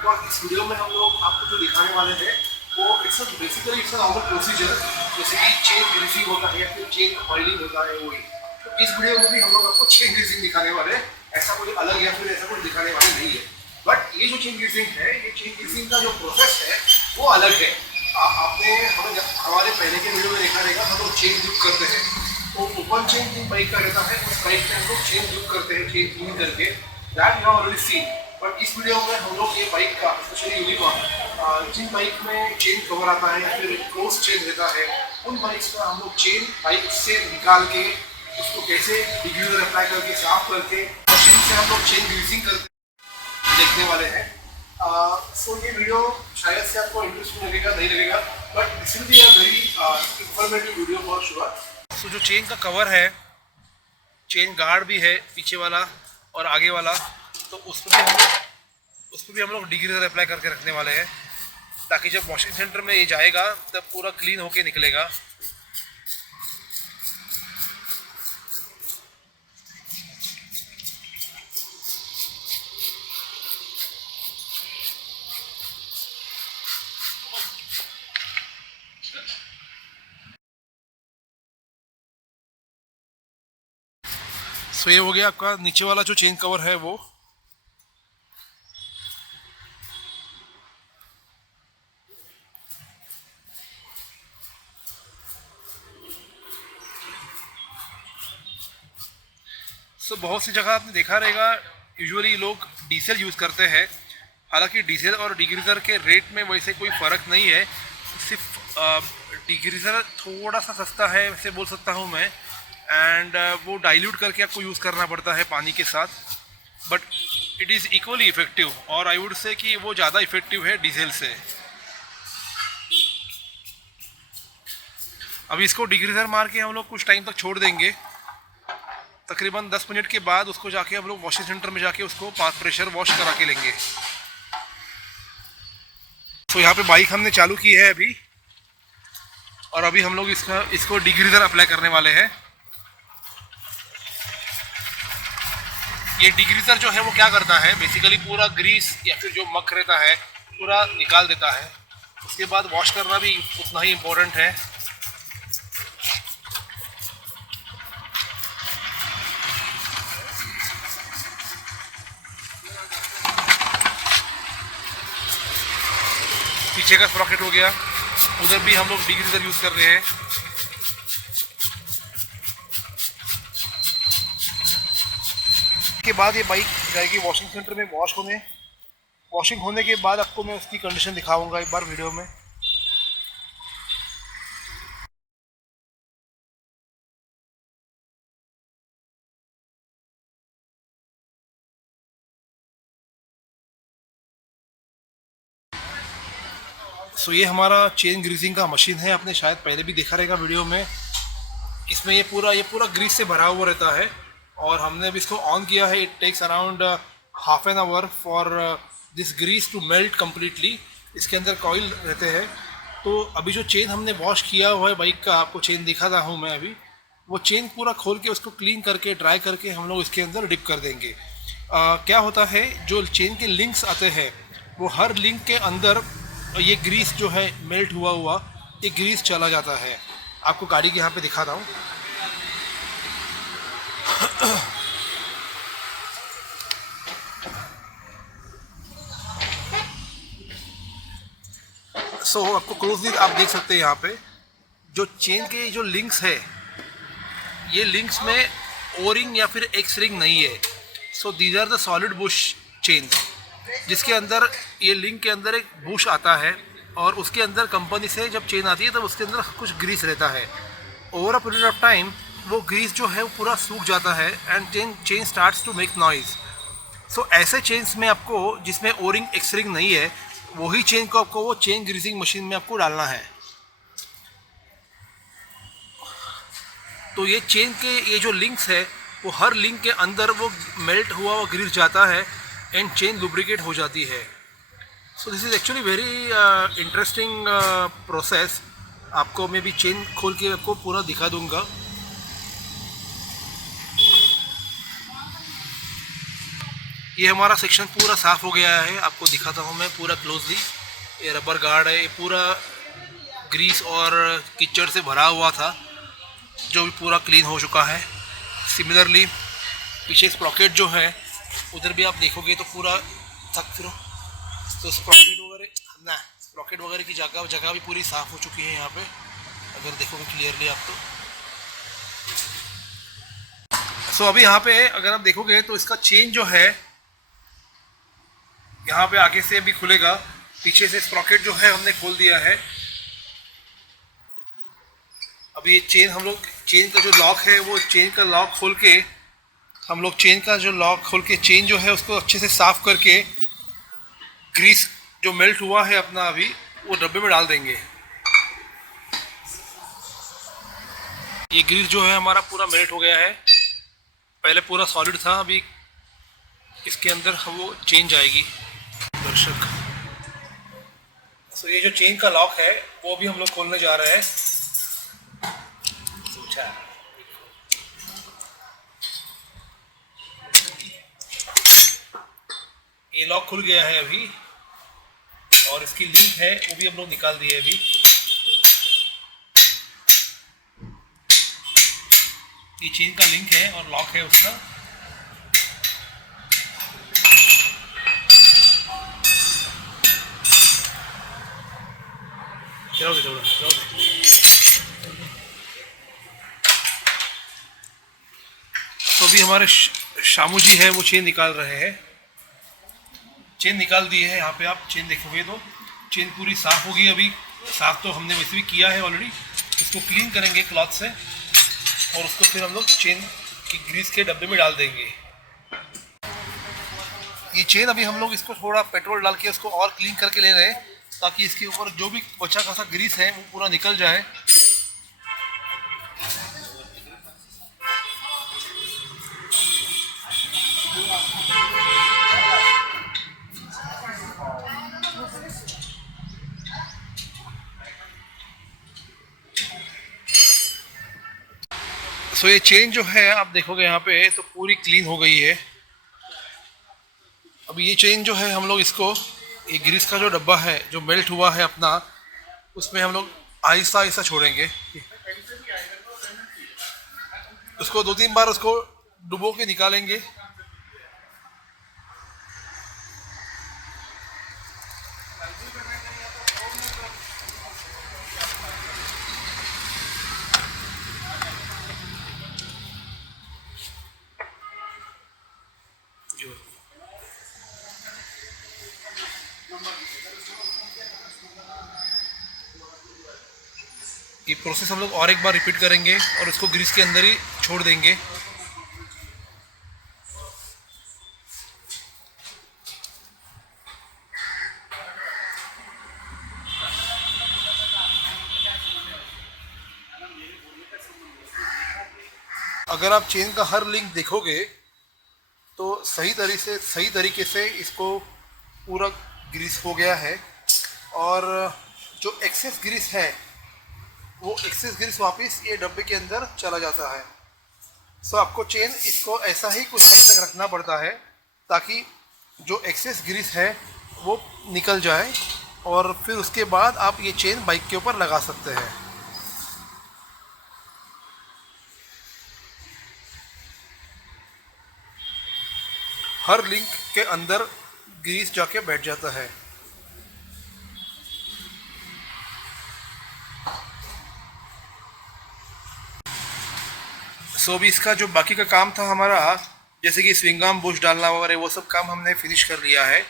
Because इस video में हम लोग आपको जो दिखाने वाले हैं वो बेसिकली इट्स नॉर्मल प्रोसीजर, जैसे कि चेन ग्रीसिंग होता है या फिर चेन ऑयलिंग होता है वही। तो इस वीडियो में भी हम लोग आपको चेन ग्रीसिंग दिखाने वाले हैं, ऐसा कोई अलग या फिर ऐसा कुछ दिखाने वाले नहीं है। बट ये जो चेन ग्रीसिंग है, ये चेन ग्रीसिंग का जो प्रोसेस है वो अलग है। आपने हमारे पहले के वीडियो में देखा रहेगा, हम लोग चेन लूप करते हैं। तो ओपन चेन जिन बाइक का रहता है उस बाइक में हम लोग चेन लूप करते हैं, चेन क्लीन करके, that you have already seen. But इस वीडियो में हम लोग ये बाइक का स्पेशली यूनिकॉर्न, जिन बाइक में चेन कवर आता है या फिर क्लोज चेन रहता है, उन बाइक्स का हम लोग चेन बाइक से निकाल के उसको कैसे डिफ्यूजर अप्लाई करके साफ करके मशीन से हम लोग चेन ग्रीसिंग करके देखने वाले हैं। सो ये वीडियो शायद से आपको इंटरेस्टिंग लगेगा, नहीं लगेगा, but this will be a very informative video for sure. So जो चेन का कवर है, चेन गार्ड भी है पीछे वाला और आगे वाला, तो उस पर भी हम लोग डिग्रीजर अप्लाई करके रखने वाले हैं, ताकि जब वॉशिंग सेंटर में ये जाएगा तब पूरा क्लीन होके निकलेगा। सो ये हो गया आपका नीचे वाला जो चेन कवर है वो। सो बहुत सी जगह आपने देखा रहेगा, यूजुअली लोग डीजल यूज़ करते हैं। हालांकि डीजल और डिग्रीजर के रेट में वैसे कोई फ़र्क नहीं है, सिर्फ डिग्रीजर थोड़ा सा सस्ता है वैसे बोल सकता हूँ मैं, एंड वो डाइल्यूट करके आपको यूज़ करना पड़ता है पानी के साथ, but it is equally effective, और आई वुड से कि वो ज़्यादा इफ़ेक्टिव है डीजल से। अभी इसको डिग्रीजर मार के हम लोग कुछ टाइम तक छोड़ देंगे, तकरीबन 10 मिनट के बाद उसको जाके हम लोग वॉशिंग सेंटर में जाके उसको प्रेशर वॉश करा के लेंगे। तो यहाँ पे बाइक हमने चालू की है अभी, और अभी हम लोग इसको डिग्रीजर अप्लाई करने वाले हैं। ये डिग्रीजर जो है वो क्या करता है, बेसिकली पूरा ग्रीस या फिर जो मक रहता है पूरा निकाल देता है। उसके बाद वॉश करना भी उतना ही इम्पोर्टेंट है। पीछे का स्प्रॉकेट हो गया, उधर भी हम लोग डिग्रीजर यूज़ कर रहे हैं। के बाद ये बाइक जाएगी वॉशिंग सेंटर में वॉशिंग होने के बाद आपको मैं उसकी कंडीशन दिखाऊंगा एक बार वीडियो में। सो ये हमारा चेन ग्रीसिंग का मशीन है, आपने शायद पहले भी देखा रहेगा वीडियो में। इसमें ये पूरा ग्रीस से भरा हुआ रहता है, और हमने अभी इसको ऑन किया है। It takes around half an hour for this grease to melt completely. इसके अंदर कॉइल रहते हैं। तो अभी जो चेन हमने वॉश किया हुआ है बाइक का, आपको चेन दिखाता हूँ मैं अभी, वो चेन पूरा खोल के उसको क्लीन करके ड्राई करके हम लोग इसके अंदर डिप कर देंगे। क्या होता है, जो चेन के लिंक्स आते हैं वो हर लिंक के अंदर ये ग्रीस जो है मेल्ट हुआ ये ग्रीस चला जाता है। आपको गाड़ी के यहाँ पे दिखाता हूँ। सो आपको क्लोजली आप देख सकते हैं यहाँ पे जो चेन के जो लिंक्स है, ये लिंक्स में ओरिंग या फिर एक्स रिंग नहीं है। So these are the solid bush chains, जिसके अंदर ये लिंक के अंदर एक बुश आता है, और उसके अंदर कंपनी से जब चेन आती है तब उसके अंदर कुछ ग्रीस रहता है। Over a period of time वो ग्रीस जो है वो पूरा सूख जाता है, and chain starts to make noise. So ऐसे चेन्स में आपको, जिसमें ओरिंग एक्स रिंग नहीं है, वही चेन को आपको वो चेन ग्रीसिंग मशीन में आपको डालना है। तो ये चेन के ये जो लिंक्स है वो हर लिंक के अंदर वो मेल्ट हुआ ग्रीस जाता है, एंड चेन लुब्रिकेट हो जाती है। So this is actually very interesting process. आपको मैं भी चेन खोल के आपको पूरा दिखा दूंगा। ये हमारा सेक्शन पूरा साफ़ हो गया है, आपको दिखाता हूँ मैं पूरा क्लोजली। ये रबर गार्ड है, ये पूरा ग्रीस और कीचड़ से भरा हुआ था, जो भी पूरा क्लीन हो चुका है। सिमिलरली पीछे स्प्रॉकेट जो है उधर भी आप देखोगे तो पूरा थक फिरो, तो स्प्रॉकेट वगैरह की जगह भी पूरी साफ़ हो चुकी है यहाँ पे, अगर देखोगे क्लियरली आप तो। सो अभी यहाँ पे अगर आप देखोगे तो इसका चेन जो है यहाँ पे आगे से अभी खुलेगा, पीछे से स्प्रॉकेट जो है हमने खोल दिया है। अभी ये चेन हम लोग, चेन का जो लॉक है वो चेन का लॉक खोल के हम लोग चेन जो है उसको अच्छे से साफ़ करके ग्रीस जो मेल्ट हुआ है अपना अभी वो डब्बे में डाल देंगे। ये ग्रीस जो है हमारा पूरा मेल्ट हो गया है, पहले पूरा सॉलिड था, अभी इसके अंदर वो चेन जाएगी दर्शक। तो ये जो चेन का लॉक है वो भी हम लोग खोलने जा रहे हैं। ये लॉक खुल गया है अभी, और इसकी लिंक है वो भी हम लोग निकाल दिए अभी। ये चेन का लिंक है और लॉक है उसका। चलोगे तो अभी हमारे शामू जी है वो चेन निकाल रहे हैं। चेन निकाल दी है, यहाँ पे आप चेन देखोगे तो चेन पूरी साफ़ होगी। अभी साफ़ तो हमने वैसे भी किया है ऑलरेडी, इसको क्लीन करेंगे क्लॉथ से और उसको फिर हम लोग चेन की ग्रीस के डब्बे में डाल देंगे। ये चेन अभी हम लोग इसको थोड़ा पेट्रोल डाल के इसको और क्लीन करके ले रहे हैं, ताकि इसके ऊपर जो भी बचा खासा ग्रीस है वो पूरा निकल जाए। सो ये चेन जो है आप देखोगे यहाँ पे तो पूरी क्लीन हो गई है। अब ये चेन जो है हम लोग इसको, ये ग्रीस का जो डब्बा है जो मेल्ट हुआ है अपना, उसमें हम लोग आहिस्ता आहिस्ता छोड़ेंगे। उसको 2-3 बार उसको डुबो के निकालेंगे। ये प्रोसेस हम लोग और एक बार रिपीट करेंगे और इसको ग्रीस के अंदर ही छोड़ देंगे। अगर आप चेन का हर लिंक देखोगे तो सही तरीके से इसको पूरा ग्रीस हो गया है, और जो एक्सेस ग्रीस है वो एक्सेस ग्रीस वापस ये डब्बे के अंदर चला जाता है। सो आपको चेन इसको ऐसा ही कुछ टाइम तक रखना पड़ता है ताकि जो एक्सेस ग्रीस है वो निकल जाए, और फिर उसके बाद आप ये चेन बाइक के ऊपर लगा सकते हैं। हर लिंक के अंदर ग्रीस जाके बैठ जाता है। सो भी इसका जो बाकी का काम था हमारा, जैसे कि स्विंगाम बुश डालना वगैरह, वो सब काम हमने फिनिश कर लिया है।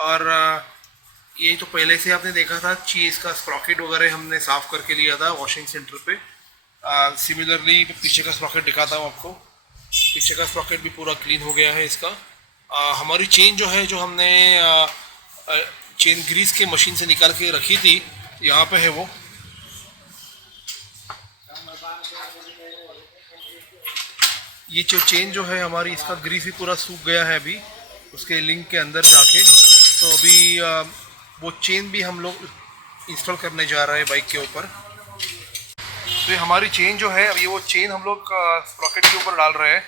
और ये तो पहले से आपने देखा था, चीज़ का स्प्रॉकेट वगैरह हमने साफ़ करके लिया था वॉशिंग सेंटर पे। सिमिलरली पीछे का स्प्रॉकेट दिखाता हूँ आपको। पीछे का स्प्रॉकेट भी पूरा क्लीन हो गया है इसका। हमारी चेन जो है, जो हमने चेन ग्रीस के मशीन से निकाल के रखी थी, यहाँ पे है वो। ये जो चेन जो है हमारी, इसका ग्रीस भी पूरा सूख गया है अभी उसके लिंक के अंदर जाके। तो अभी वो चेन भी हम लोग इंस्टॉल करने जा रहे हैं बाइक के ऊपर। तो ये हमारी चेन जो है, अभी वो चेन हम लोग स्प्रॉकेट के ऊपर डाल रहे हैं।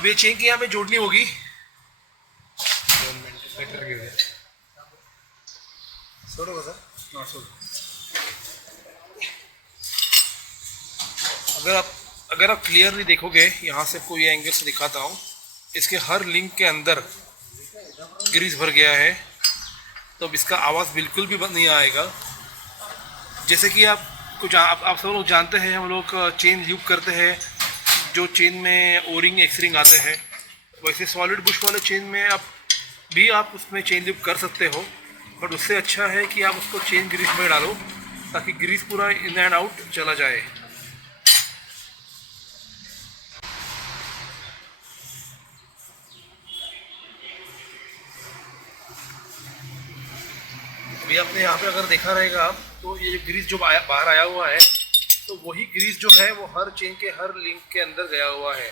अब ये चेन की यहाँ पे जोड़नी होगी। अगर आप क्लियरली देखोगे, यहाँ से कोई एंगल से दिखाता हूँ, इसके हर लिंक के अंदर ग्रीस भर गया है, तो अब इसका आवाज़ बिल्कुल भी बंद नहीं आएगा। जैसे कि आप सब लोग जानते हैं, हम लोग चेन लूप करते हैं, जो चेन में ओरिंग एक्सरिंग आते हैं, वैसे सॉलिड बुश वाले चेन में आप उसमें चेन लूप कर सकते हो, बट उससे अच्छा है कि आप उसको चेन ग्रीस में डालो ताकि ग्रीस पूरा इन एंड आउट चला जाए। अभी आपने यहाँ पे अगर देखा रहेगा आप, तो ये ग्रीस जो बाहर आया हुआ है, तो वही ग्रीस जो है वो हर चेन के हर लिंक के अंदर गया हुआ है।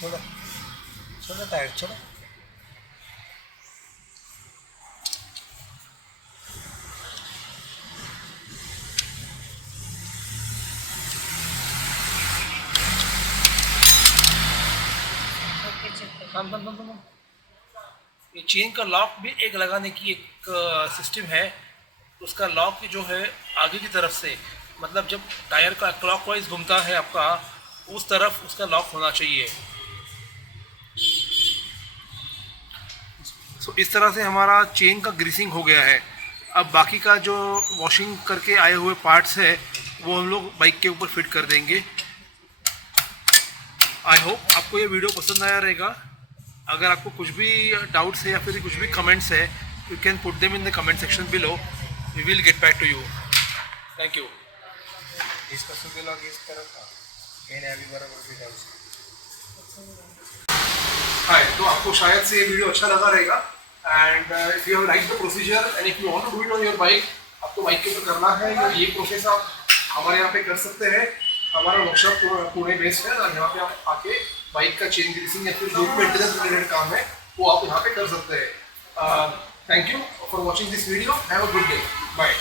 छोड़ा टायर छोड़ा। ये चेन का लॉक भी एक लगाने की एक सिस्टम है। उसका लॉक जो है आगे की तरफ से, मतलब जब टायर का क्लॉकवाइज घूमता है आपका, उस तरफ उसका लॉक होना चाहिए। सो इस तरह से हमारा चेन का ग्रीसिंग हो गया है। अब बाकी का जो वॉशिंग करके आए हुए पार्ट्स है वो हम लोग बाइक के ऊपर फिट कर देंगे। आई होप आपको ये वीडियो पसंद आया रहेगा। अगर आपको कुछ भी डाउट्स है या फिर कुछ भी कमेंट्स है, you can put them in the comment section below, we will get back to you. Thank you. इसका सुबह लॉक इस तरफ था, मैंने अभी बराबर भी डाल। हाय, तो आपको शायद से ये वीडियो अच्छा लगा रहेगा, and if you have like the procedure and if you want to do it on your bike, आपको बाइक के ऊपर करना है, ये प्रोसेस आप हमारे यहाँ पे कर सकते हैं। हमारा वर्कशॉप पुणे बेस्ड है, और यहाँ पे आप आके बाइक का चेन ग्रीसिंग या फिर जो मेंटेनेंस रिलेटेड काम है वो आप यहाँ पे कर सकते हैं। Thank you for watching this video. Have a good day. Bye.